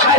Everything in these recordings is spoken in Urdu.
6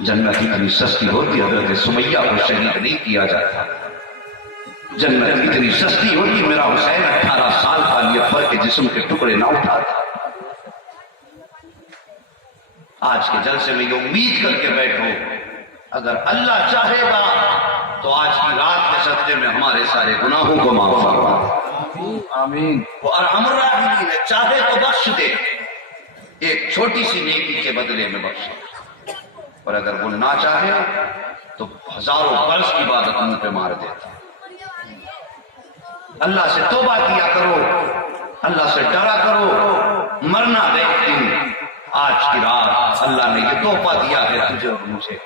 جنت اتنی سستی ہوتی حضرت سمیہ کو شہید نہیں کیا جاتا. جنت اتنی سستی ہوتی میرا حسین 18 سال کا لیے پر کے جسم کے ٹکڑے نہ اٹھاتا. آج کے جلسے میں یہ امید کر کے بیٹھو اگر اللہ چاہے گا تو آج کی رات کے صدقے میں ہمارے سارے گناہوں کو معاف فرما. آمین. وہ ارحم الراحمین ہے، چاہے تو بخش دے، ایک چھوٹی سی نیکی کے بدلے میں بخش دے، اور اگر وہ نہ چاہے تو ہزاروں برس کی عبادت منہ پہ مار دیتا. اللہ سے توبہ کیا کرو، اللہ سے ڈرا کرو، مرنا ایک دن. آج کی رات اللہ نے یہ تحفہ دیا ہے تجھے اور مجھے.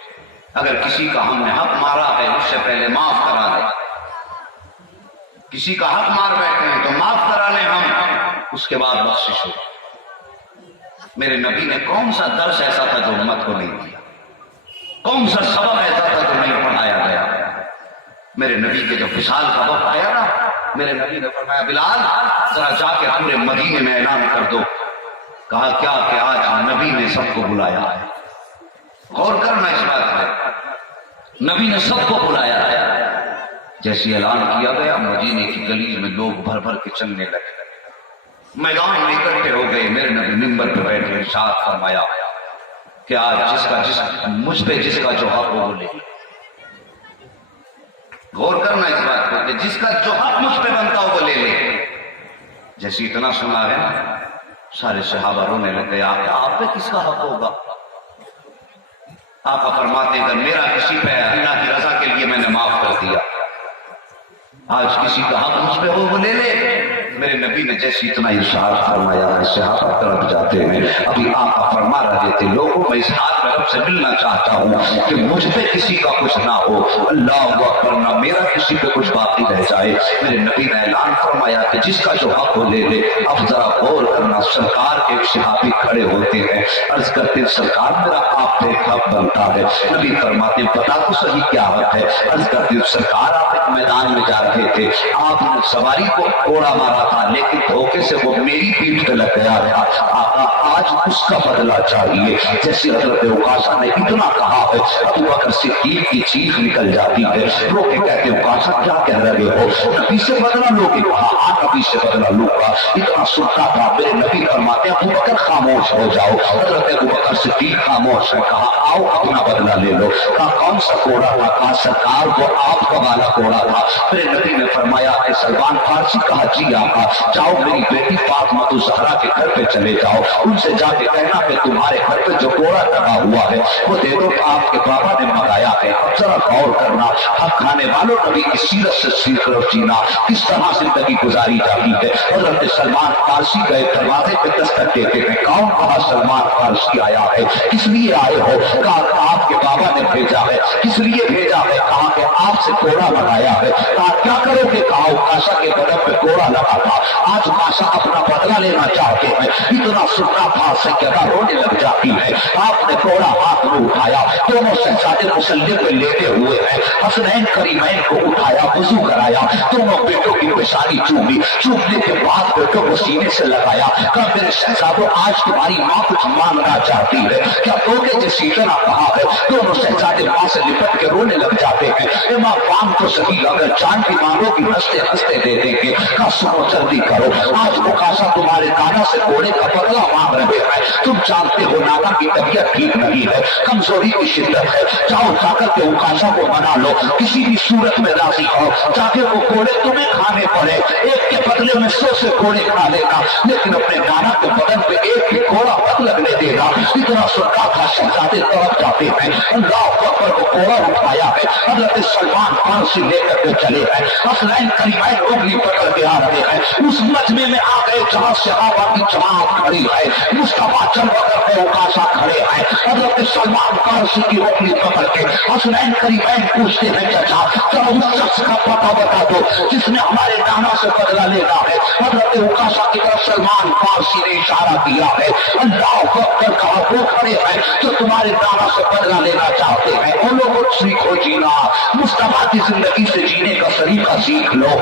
اگر کسی کا ہم نے حق مارا ہے اس سے پہلے معاف کرا دیں. کسی کا حق مار بیٹھے ہیں تو معاف کرا لیں ہم، اس کے بعد بخشش ہو. میرے نبی نے کون سا درس ایسا تھا جو امت کو نہیں دیا؟ کون سا سبق ایسا تھا جو نہیں پڑھایا گیا؟ میرے نبی کے جو وصال کا وقت آیا نا، میرے نبی نے فرمایا بلال ذرا جا کے پورے مدینے میں اعلان کر دو. کہا کیا کہ آج نبی نے سب کو بلایا ہے. غور کرنا اس بات ہے، نبی نے سب کو بلایا ہے. جیسے اعلان کیا گیا مدینے کی گلی میں لوگ بھر بھر کے چلنے لگے، میدان میں اکٹھے ہو گئے. میرے نبی منبر پہ بیٹھے ارشاد فرمایا کہ آج مجھ پہ جس کا جو حق ہو وہ لے. غور کرنا اس بات کو کہ جس کا جو حق مجھ پہ بنتا ہو وہ لے لے. جیسے اتنا سنا ہے نا سارے صحابہ رونے لگے. آپ پہ کس کا حق ہوگا؟ آقا فرماتے اگر میرا کسی پہ اللہ کی رضا کے لیے میں نے معاف کر دیا، آج کسی کا حق مجھ پہ ہو وہ لے لے. میرے نبی نے جیسے اتنا ارشاد فرمایا صحابہ طرف جاتے ہیں. ابھی آقا فرما رہے تھے لوگوں میں اس حال میں رب سے ملنا چاہتا ہوں کہ مجھ پہ کسی کا کچھ نہ ہو. اللہ اکبر، نہ میرا کسی پہ کچھ باقی رہ جائے. میرے نبی نے اعلان فرمایا کہ جس کا جو حق ہو لے لے. اب ذرا غور کرنا، سرکار کے ایک صحابی کھڑے ہوتے ہیں، عرض کرتے ہیں سرکار میرا آپ پہ ایک حق بنتا ہے. نبی فرماتے ہیں بتا تو صحیح کیا حق ہے. عرض کرتے ہیں سرکار آپ ایک میدان میں جا رہے تھے، آپ نے سواری کو کوڑا مارا تھا لیکن دھوکے سے وہ میری پیٹھ پہ لگ گیا تھا. آقا آج اس کا بدلہ چاہیے. جیسے حضرت عکاشہ نے اتنا کہا ہے ابو بکر صدیق کی چیخ نکل جاتی ہے. لوگ کہتے ہیں عکاشہ کیا کہہ رہے ہو؟ نبی سے بدلہ لو گے؟ کہا ہاں نبی سے بدلہ لوں گا. اتنا سنتا تھا میرے نبی فرماتے ہیں ابو بکر خاموش ہو جاؤ. حضرت ابو بکر صدیق خاموش ہے. کہا آؤ اپنا بدلہ لے لو. کہا کون سا کوڑا تھا؟ کہا سرکار کو آپ کا والا کوڑا تھا. میرے نبی نے فرمایا کہ سلمان فارسی. کہا جی آقا. جاؤ میری بیٹی فاطمہ الزہرا کے گھر پہ چلے جاؤ، ان سے جا کے کہنا کہ تمہارے گھر پہ جو کوڑا لگا ہوا ہے وہ دے دو، آپ کے بابا نے منگایا ہے. اب ذرا غور کرنا، حق کھانے والوں نبی کی سیرت سے سیکھ لو جینا کس طرح زندگی گزاری جاتی ہے. حضرت سلمان فارسی گئے، دروازے پہ دستک دیتے ہیں. کون؟ کہا سلمان فارسی آیا ہے. کس لیے آئے ہو؟ کہا آپ کے بابا نے بھیجا ہے. کس لیے بھیجا ہے؟ کہا کہ آپ سے کوڑا منگایا ہے. کہا کیا کرو گے؟ کہا عکاشہ کے بدن پہ کوڑا لگا تھا، آج عکاشہ اپنا بدلہ لینا چاہتے ہیں. اتنا سننا تھا سیدہ رونے لگ جاتی ہے. آپ نے کوڑا ہاتھ میں اٹھایا، دونوں شہزادے مسلح پہ لیٹے ہوئے ہیں. حسنین کریمین کو اٹھایا، وضو کرایا، دونوں بیٹوں کی پیشانی چومی. چومنے کے بعد بیٹوں کو سینے سے لگایا. کہا میرے شہزادوں آج تمہاری ماں کچھ مانگنا چاہتی ہے، کیا دو گے؟ جیسے اتنا کہا ہے دونوں شہزادے ماں سے لپٹ کے رونے لگ جاتے ہیں. اے ماں کام تو صحیح، اگر جان کی مانگو گی ہنستے ہنستے دے دیں گے. کہا سنو جلدی کرو، آج عکاشہ تمہارے دانا سے کوڑے کا بدلہ مانگ رہے ہیں. تم جانتے ہو نانا کی طبیعت ٹھیک نہیں ہے، کمزوری کی شدت ہے. جاؤ جا کر کے عکاشہ کو منا لو، کسی بھی صورت میں راضی ہو. تاکہ وہ کوڑے تمہیں کھانے پڑے، ایک کے بدلے میں 100 سے کوڑے کھا لینا، لیکن اپنے نانا کے بدن پہ ایک بھی کوڑا مت لگنے دینا. اتنا سرکا تھا شہزادے طرف جاتے ہیں. اللہ اکبر کو کوڑا اٹھایا ہے. حضرت سلمان فارسی لے کر کے چلے ہیں. حسنین کریمین انگلی پکڑ کے آ رہے ہیں. اس مجمع میں آ گئے جہاں صحابہ کی جماعت کھڑی ہے. مصطفیٰ چند وقت پہ عکاشہ کھڑے ہیں. حضرت سلمان فارسی کی انگلی پکڑ کے حسنین کریمین پوچھتے ہیں چچا ذرا اس شخص کا پتہ بتا دو جس نے ہمارے نانا سے بدلہ لینا ہے. حضرت عکاشہ کی طرف سلمان فارسی نے اشارہ کیا ہے. اللہ اکبر کہا وہ کھڑے ہیں جو تمہارے نانا سے بدلہ لینا چاہتے ہیں. ان لوگوں کو سیکھو جینا، مصطفیٰ کی زندگی سے جینے کا طریقہ سیکھ لو.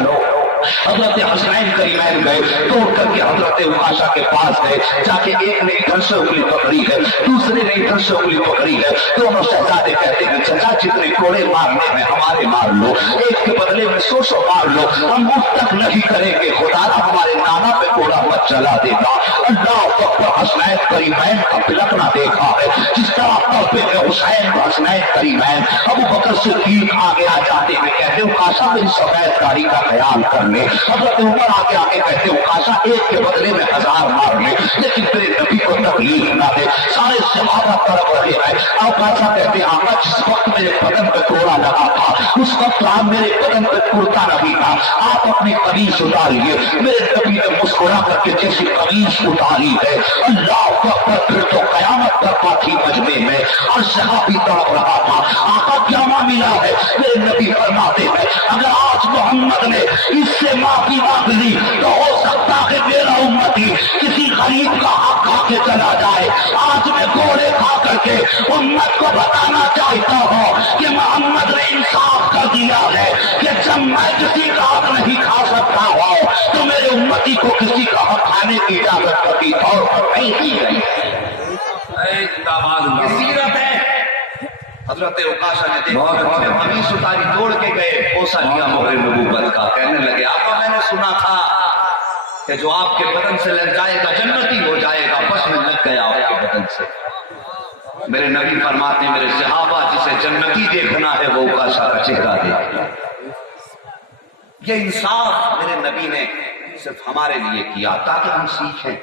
حضرت حسنین کریمین گئے, توڑ کر کے حضرت عکاشہ کے پاس گئے, جا کے ایک نے ادھر سے انگلی پکڑی ہے, دوسرے نے ادھر سے انگلی پکڑی ہے. دونوں شہزادے کہتے ہیں چچا جتنے کوڑے مارنے میں ہمارے مار لو, ایک کے بدلے میں 100 مار لو, ہم اس تک نہیں کریں گے, خدا ہمارے نانا پہ کوڑا مت چلا دیتا. اللہ اکبر. حسنین کریمین کا پلکنا دیکھا ہے, جس طرح طرفے میں حسین حسنین کریمین. ابو بکر صدیق آگے آ جاتے ہیں, کہتے ہیں عکاشہ میری سفید داڑھی کا خیال کر لے. حضرت عمر آگے آگے کہتے ہیں عکاشہ ایک کے بدلے میں 1000 مار لے, لیکن میرے نبی کو تکلیف نہ دے. سارے صحابہ طرف رہے ہیں. عکاشہ کہتے ہیں آقا جس وقت میرے بدن پہ کوڑا لگا تھا اس وقت آپ میرے بدن پہ کرتا نہیں تھا, آپ اپنی قمیص اتاریے. میرے نبی نے مسکرا کر کے جیسی قمیص اتاری ہے, اللہ اکبر. پھر تو قیامت برپا تھی مجمع میں, اور صحابی تڑپ رہا تھا آقا کیا معاملہ ہے. میرے نبی فرماتے ہیں اگر آج محمد نے اس سے معافی مانگ لی تو ہو سکتا ہے میرا امتی کسی غریب کا حق کھا کے چلا جائے. آج میں گھوڑے کھا کر کے امت کو بتانا چاہتا ہوں کہ محمد نے انصاف کر دیا ہے کہ جب میں کسی کا حق نہیں کھا سکتا ہوں تو میرے امتی کو کسی کا حق کھانے کی اجازت کبھی طور پر نہیں دی گئی. یہ سیرت ہے. حضرت عکاشہ نے دیکھا قمیص اتاری, توڑ کے گئے, بوسہ لیا مہر نبوت کا, کہنے لگے آقا میں نے سنا تھا کہ جو آپ کے بدن سے لگ جائے گا جنتی ہو جائے گا, بس میں لگ گیا آپ کے بدن سے. میرے نبی فرماتے ہیں میرے صحابہ جسے جنتی دیکھنا ہے وہ عکاشہ کا چہرہ دیکھنا. یہ انصاف میرے نبی نے صرف ہمارے لیے کیا تاکہ ہم سیکھیں.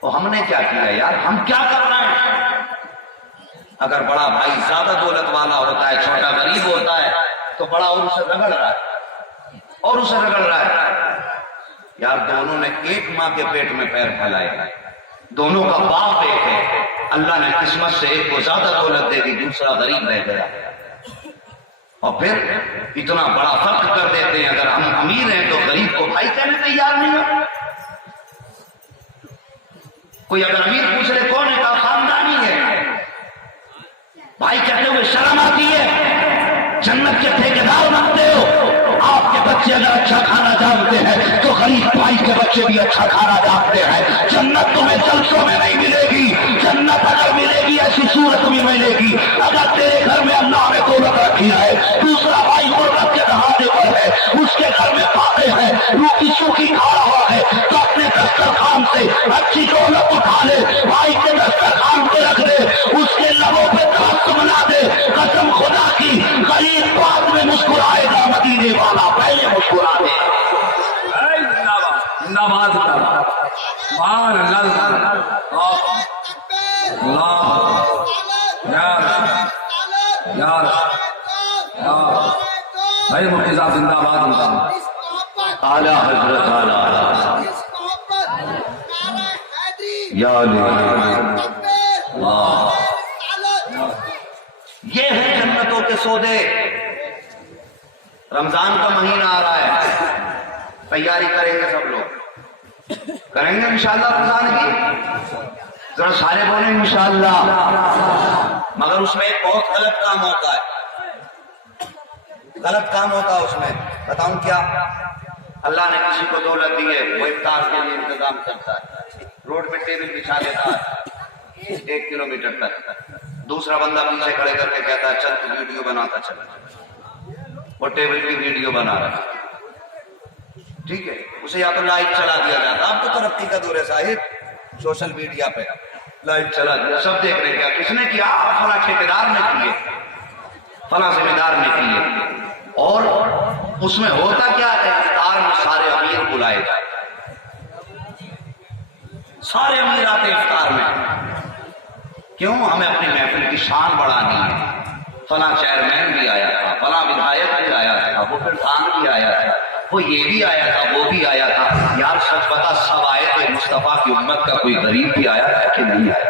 اور ہم نے کیا کیا یار, ہم کیا کر رہے ہیں؟ اگر بڑا بھائی زیادہ دولت والا ہوتا ہے, چھوٹا غریب ہوتا ہے, تو بڑا اور اسے رگڑ رہا ہے اور اسے رگڑ رہا ہے. یار دونوں نے ایک ماں کے پیٹ میں پیر پھیلائے, دونوں کا باپ ایک ہے. اللہ نے قسمت سے ایک کو زیادہ دولت دے دی, دوسرا غریب رہ گیا. اور پھر اتنا بڑا فرق کر دیتے ہیں. اگر ہم امیر ہیں تو غریب کو بھائی کہنے تیار نہیں ہو. کوئی اگر امیر پوچھ رہے کون ہے, کہا خاندانی ہے. بھائی کہتے ہوئے شرم آتی ہے, جنت کے ٹھیکیدار بنتے ہو. آپ کے بچے اگر اچھا کھانا جانتے ہیں تو غریب بھائی کے بچے بھی اچھا کھانا جانتے ہیں. جنت تمہیں جلسوں میں نہیں ملے گی, جنت اگر ملے گی ایسی صورت میں ملے گی اگر تیرے گھر میں اللہ نے دولت رکھی ہے, دوسرا بھائی غربت کے دہانے پر ہے, اس کے گھر میں پاتے ہیں, روٹی سوکھی کھا رہا ہے, تو اپنے دسترخوان سے اچھی دولت اٹھا لے, بھائی کے دسترخوان پہ رکھ دے, اس کے لبوں پہ درخت بنا دے. قسم خدا کی غریب بعد میں مسکرائے گا, مدینے والا پہلے مسکرا دے. بھائی مفتی صاحب زندہ باد. اعلیٰ حضرت اعلیٰ یا یہ ہے جنتوں کے سودے. رمضان کا مہینہ آ رہا ہے, تیاری کریں گے سب لوگ, کریں گے انشاءاللہ رمضان کی. ذرا سارے بولیں انشاءاللہ. مگر اس میں ایک بہت غلط کام ہوتا ہے, غلط کام ہوتا ہے اس میں. بتاؤں کیا؟ اللہ نے کسی کو دولت دی ہے, وہ افطار کے لیے انتظام کرتا ہے, روڈ پہ ٹیبل بچھا دیتا ہے 1 کلومیٹر تک. دوسرا بندہ پیچھے کھڑے کر کے کہتا ہے چل تو ویڈیو بناتا چلا, وہ ٹیبل کی ویڈیو بنا رہا ہے. ٹھیک ہے, اسے یا تو لائٹ چلا دیا جاتا. اب تو ترقی کا دور ہے صاحب, سوشل میڈیا پہ لائٹ چلا دیا, سب دیکھ رہے. کیا کس نے کیا؟ فلاں ٹھیکیدار نے کیے, فلاں ذمہ دار نے کیے. اور اس میں ہوتا کیا ہے, افطار میں سارے امیر بلائے جائے, سارے امیر آتے افطار میں. کیوں؟ ہمیں اپنی محفل کی شان بڑھانی ہے. فلاں چیئرمین بھی آیا تھا, فلاں ودھایک بھی آیا تھا, وہ پھر خان بھی آیا تھا, وہ یہ بھی آیا تھا, وہ بھی آیا تھا. یار سچ بتا, سب آئے تو مصطفیٰ کی امت کا کوئی غریب بھی آیا تھا کہ نہیں آیا؟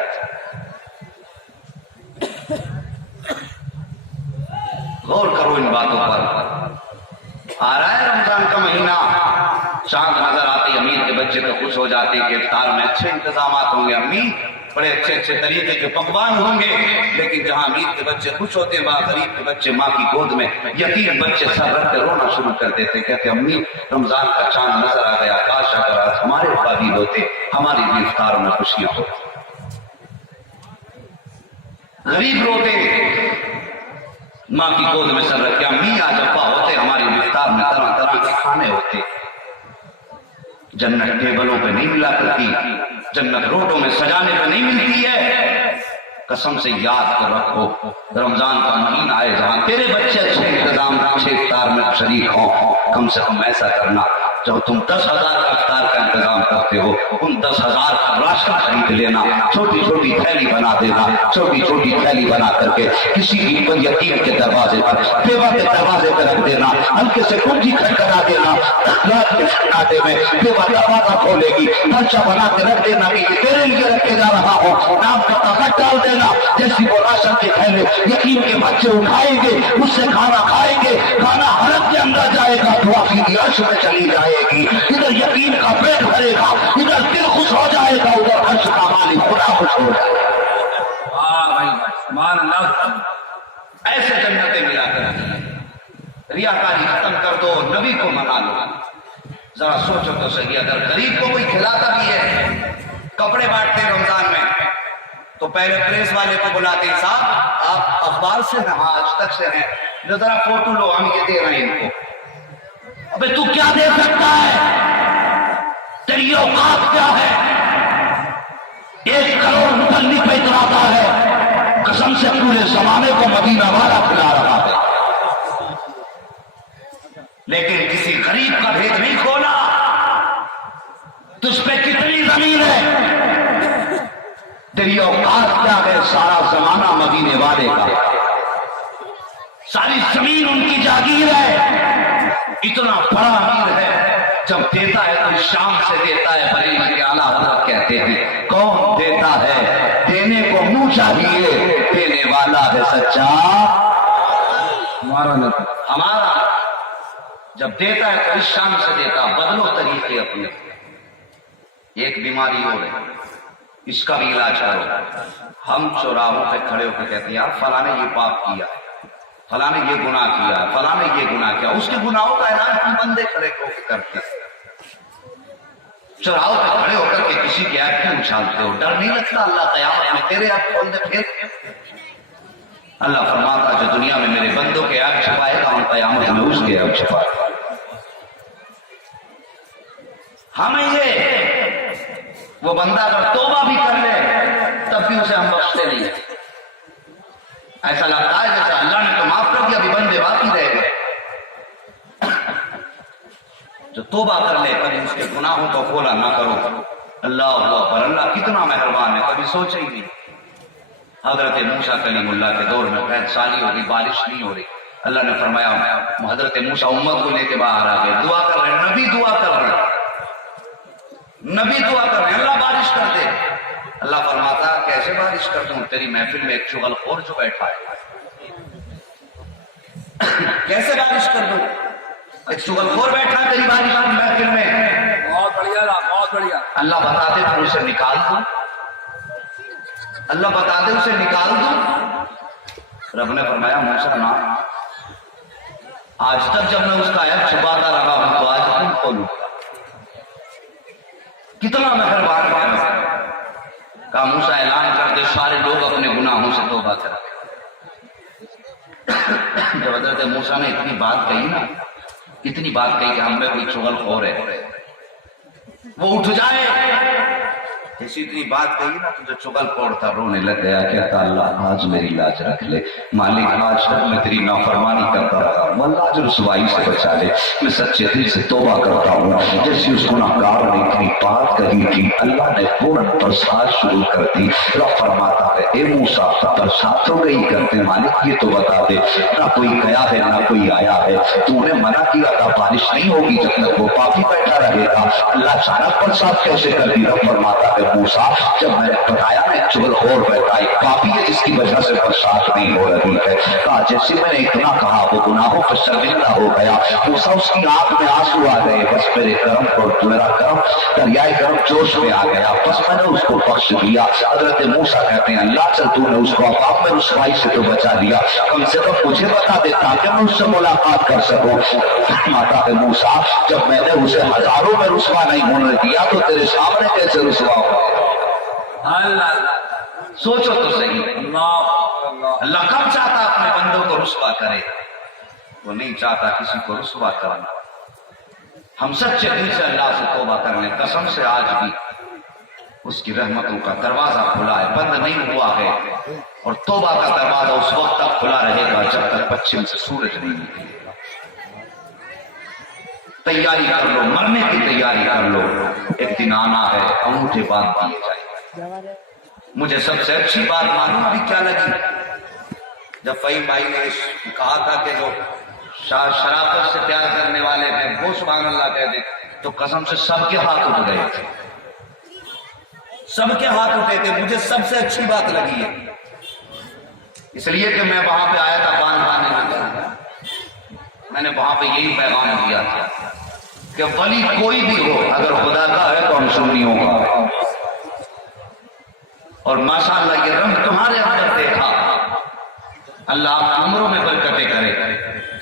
غور کرو ان باتوں پر. آ رہا ہے رمضان کا مہینہ, چاند نظر آتے امیر کے بچے تو خوش ہو جاتے کہ افطار میں اچھے انتظامات ہوں گے. امی بڑے اچھے اچھے طریقے کے پکوان ہوں گے، لیکن جہاں امیر کے بچے خوش ہوتے ہیں وہاں غریب کے بچے ماں کی گود میں یتیم بچے سر رکھ کے رونا شروع کر دیتے، کہتے امی رمضان کا چاند نظر آ گیا، کاش اگر آج ہمارے قابل ہوتے، ہماری بھی افطار میں خوشیاں ہوتی۔ غریب روتے ماں کی گود میں سر رکھ کے، امی آج ابا ہوتے، ہماری بھی افطار میں طرح طرح کے کھانے ہوتے۔ جنت ٹیبلوں پہ نہیں ملا کرتی، جنت روٹوں میں سجانے پہ نہیں ملتی ہے۔ قسم سے یاد کر رکھو، رمضان کا مہینہ آئے جہاں تیرے بچے اچھے انتظام اچھے افطار میں شریک ہوں، کم سے کم ایسا کرنا جب تم 10,000 کا افطار کا انتظام کرتے ہو، ان 10,000 کا راشن خرید لینا، چھوٹی چھوٹی تھیلی بنا دینا، چھوٹی چھوٹی تھیلی بنا کر کے کسی بھی یتیم کے دروازے پر، بیوہ کے دروازے پر رکھ دینا، ہلکے سے کنجی کھٹکھٹا دینا، رات کے سناٹے میں بیوہ دروازہ کھولے گی، پرچہ بنا کے رکھ دینا کہ یہ تیرے لیے رکھے جا رہا ہو، نام کا تخت ڈال دینا، جیسی وہ راشن کے تھیلے یتیم کے بچے اٹھائیں گے، اس سے کھانا کھائیں گے، کھانا حلق کے اندر جائے گا، دعا کی عرش میں چلی جائے گی، ادھر یتیم کا پیٹ بھرے گا، ادھر دل خوش ہو جائے گا، ادھر عرش کا مالک خدا خوش ہو جائے گا۔ واہ بھائی سبحان اللہ۔ ایسے جنتیں ملا کر ریاکاری ختم کر دو، نبی کو منا لو۔ ذرا سوچو تو صحیح، اگر غریب کو کوئی کھلاتا بھی ہے، کپڑے بانٹتے ہیں رمضان میں تو پہلے پریس والے کو بلاتے ہیں، صاحب آپ اخبار سے ہیں، آج تک سے ہیں، جو ذرا فوٹو لو، ہم یہ دے رہے ہیں ان کو۔ ابے تو کیا دے سکتا ہے؟ تیری اوقات کیا ہے؟ 1 کروڑ مصلی پہ اتراتا ہے، قسم سے پورے زمانے کو مدینہ والا کھلا رہا ہے، لیکن کسی غریب کا بھید نہیں کھولا۔ تجھ پہ کتنی زمین ہے؟ تیری اوقات کیا ہے؟ سارا زمانہ مدینے والے کا، ساری زمین ان کی جاگیر ہے، اتنا بڑا امیر ہے، جب دیتا ہے تو شام سے دیتا ہے۔ بریلوی کے اعلیٰ حضرت کہتے ہیں کون دیتا ہے؟ دینے کو منہ چاہیے، دینے والا ہے سچا ہمارا۔ جب دیتا ہے تو اس شام سے دیتا، بدلو طریقے اپنے۔ ایک بیماری ہو رہی، اس کا بھی علاج کرو۔ ہم چوراہوں پہ کھڑے ہو کے کہتے ہیں یار فلاں نے یہ پاپ کیا، فلاں نے یہ گناہ کیا، فلاں نے یہ گناہ کیا، اس کے گناہوں کا اعلان ہم بندے کھڑے ہو کے کرتے ہیں۔ چوراہوں پہ کھڑے ہو کر کے کسی کی عیب کیوں اچھالتے ہو؟ ڈر نہیں لگتا اللہ قیامت میں تیرے عیب کھول دے پھر؟ اللہ فرماتا جو دنیا میں میرے بندوں کے عیب چھپائے گا، ہم قیامت میں اس کے عیب چھپائے گا۔ ہمیں یہ وہ بندہ اگر توبہ بھی کر لے تب بھی اسے ہم بخشتے نہیں، ایسا لگتا ہے جیسے اللہ نے تو معاف کر دیا، ابھی بندے باقی رہ گئے۔ جو توبہ کر لے کبھی اس کے گناہوں کو کھولا نہ کرو۔ اللہ اکبر، اللہ کتنا مہربان ہے، کبھی سوچا ہی نہیں۔ حضرت موسیٰ کلیم اللہ کے دور میں قحط سالی ہو گئی، بارش نہیں ہو رہی، اللہ نے فرمایا حضرت موسیٰ امت کو لے کے باہر آ گئے، دعا کر رہے ہیں، نبی دعا کر رہے ہیں، نبی دعا کر رہے ہیں اللہ بارش کر دے۔ اللہ فرماتا کیسے بارش کر دوں؟ تیری محفل میں ایک چغل خور جو بیٹھا ہے، کیسے بارش کر دوں؟ ایک چغل خور بیٹھا ہے تیری بارش کی محفل میں۔ بہت بڑھیا، بہت بڑھیا۔ اللہ بتا دے پھر اسے نکال دوں، اللہ بتا دے اسے نکال دوں۔ رب نے فرمایا موسیٰ نہ، آج تک جب میں اس کا عیب چھپاتا رہا ہوں تو آج کیوں کھولوں؟ کتنا مہربان ہے۔ کہا موسیٰ اعلان کر دے سارے لوگ اپنے گناہوں سے توبہ کریں۔ جب حضرت موسیٰ نے اتنی بات کہی نا، اتنی بات کہی کہ ہم میں کوئی چغل خور ہے وہ اٹھ جائے، ایسی اتنی بات کہی نا تو جو چغل خور تھا رونے لگ گیا، کہتا اللہ آج میری لاج رکھ لے، مالک آج تک میں تیری نافرمانی کرتا رہا ہوں، اللہ آج رسوائی سے بچا لے، میں سچے دل سے توبہ کرتا ہوں۔ جیسی اس گناہگار نے اتنی بات کہی تھی، اللہ نے فوراً برسات شروع کر دی۔ رب فرماتا ہے اے موسیٰ برسات تو نہیں کرتے، مالک یہ تو بتا دے نہ کوئی گیا ہے نہ کوئی آیا ہے، تو نے منع کیا تھا بارش نہیں ہوگی جب تک وہ پاپی بیٹھا رہے گا، اللہ اچانک برسات کیسے کر دی؟ رب فرماتا ہے موسیٰ جب میں نے بتایا نا چغلخور بیٹا ایک پاپی ہے جس کی وجہ سے برسات نہیں ہو رہی ہے، کہا جیسے میں نے اتنا کہا وہ گناہوں پہ شرمندہ ہو گیا۔ موسیٰ اس کی آنکھ میں آنسو آ گئے، بس میرے کرم پر میرا کرم دریائے کرم جوش میں آ گیا، بس میں نے اس کو بخش دیا۔ حضرت موسیٰ کہتے ہیں اللہ چل تو نے اس کو عذاب میں رسوائی سے تو بچا دیا، کم سے کم مجھے بتا دے تاکہ میں اس سے ملاقات کر سکوں۔ ماتا کہ موسیٰ جب میں نے اسے ہزاروں میں رسوا نہیں ہونے دیا تو تیرے سامنے کیسے رسوا ہو؟ اللہ سوچو تو صحیح، اللہ اللہ کب چاہتا اپنے بندوں کو رسوا کرے؟ وہ نہیں چاہتا کسی کو رسوا کرنا۔ ہم سچے دل سے اللہ سے توبہ کر لیں، قسم سے آج بھی اس کی رحمتوں کا دروازہ کھلا ہے، بند نہیں ہوا ہے، اور توبہ کا دروازہ اس وقت تک کھلا رہے گا جب تک پچھم سے سورج نہیں نکلے گا۔ تیاری کر لو، مرنے کی تیاری کر لو، ایک دن آنا ہے، انگوٹھے باندھ دیے جائیں۔ مجھے سب سے اچھی بات معلوم بھی کیا لگی جب فہیم بھائی نے کہا تھا کہ جو شرافت سے پیار کرنے والے ہیں وہ سبحان اللہ کہہ دیں، تو قسم سے سب کے ہاتھ اٹھ گئے تھے، سب کے ہاتھ اٹھے تھے۔ مجھے سب سے اچھی بات لگی ہے اس لیے کہ میں وہاں پہ آیا تھا بان بانے میں، میں نے وہاں پہ یہی پیغام دیا تھا کہ ولی کوئی بھی ہو اگر خدا کا ہے تو ہم سنیوں کا، اور ماشاءاللہ یہ رنگ تمہارے اندر دیکھا، اللہ آپ کی عمروں میں برکتیں کرے،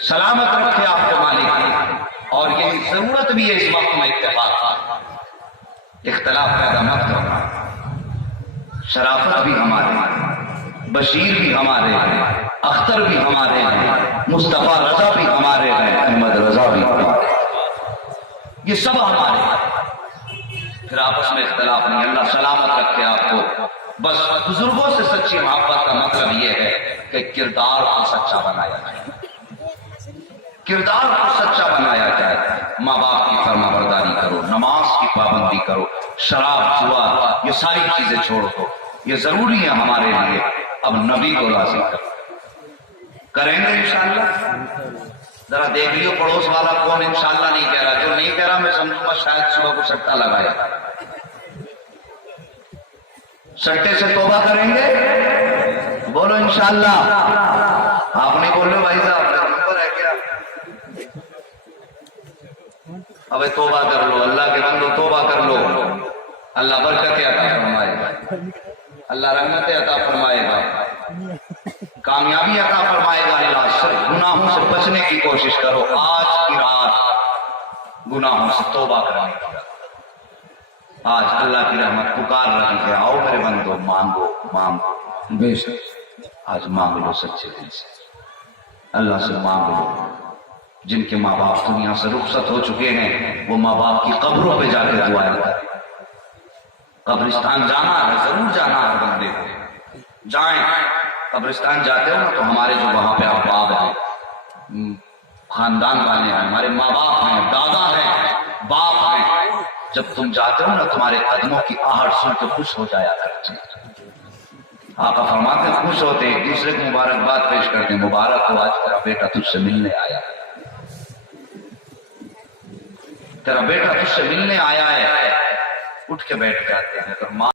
سلامت رکھے آپ کو مالک، اور یہی ضرورت بھی ہے اس وقت میں اتفاق کا، اختلاف پیدا مت کرنا۔ شرافت بھی ہمارے، بشیر بھی ہمارے ہیں، اختر بھی ہمارے ہیں، مصطفیٰ رضا بھی ہمارے ہیں، احمد رضا بھی ہمارے ہیں، یہ سب ہمارے ہیں، پھر آپس میں اختلاف نہیں۔ اللہ سلامت رکھے آپ کو۔ بس بزرگوں سے سچی محبت کا مطلب یہ ہے کہ کردار کو سچا بنایا جائے، کردار کو سچا بنایا جائے، ماں باپ کی فرما برداری کرو، نماز کی پابندی کرو، شراب جوا یہ ساری چیزیں چھوڑ دو، یہ ضروری ہے ہمارے لیے۔ اب نبی کو راضی کریں گے انشاءاللہ۔ ذرا دیکھ لیو پڑوس والا کون انشاءاللہ نہیں کہہ رہا، جو نہیں کہہ رہا میں سمجھوں گا شاید صبح کو سٹا لگایا۔ سٹے سے توبہ کریں گے؟ بولو انشاءاللہ۔ آپ نہیں بول رہے بھائی صاحب نمبر ہے کیا؟ اب توبہ کر لو، اللہ کے بندو توبہ کر لو، اللہ برکت عطا فرمائے گا، اللہ رحمت عطا فرمائے گا، کامیابی عطا فرمائے گا اللہ۔ صرف گناہوں سے بچنے کی کوشش کرو، آج کی رات گناہوں سے توبہ کرنے کی رات، آج اللہ کی رحمت پکار رہی ہے، آؤ میرے بندو مانگو مانگو، بے شک آج مانگ لو سچے دل سے، اللہ سے مانگ لو۔ جن کے ماں باپ دنیا سے رخصت ہو چکے ہیں وہ ماں باپ کی قبروں پہ جا کے دعائیں کریں۔ قبرستان جانا ہے، ضرور جانا ہے بندے کو، جائیں۔ قبرستان جاتے ہو نا تو ہمارے جو وہاں پہ احباب ہیں، خاندان والے ہیں، ہمارے ماں باپ ہیں، دادا ہیں، باپ ہیں، جب تم جاتے ہو نا تمہارے قدموں کی آہٹ سن کے خوش ہو جایا کرتے ہیں۔ آقا فرماتے ہیں خوش ہوتے ایک دوسرے کو مبارکباد پیش کرتے ہیں، مبارک ہو آج تیرا بیٹا تجھ سے ملنے آیا ہے، تیرا بیٹا تجھ سے ملنے آیا ہے، اٹھ کے بیٹھ جاتے ہیں۔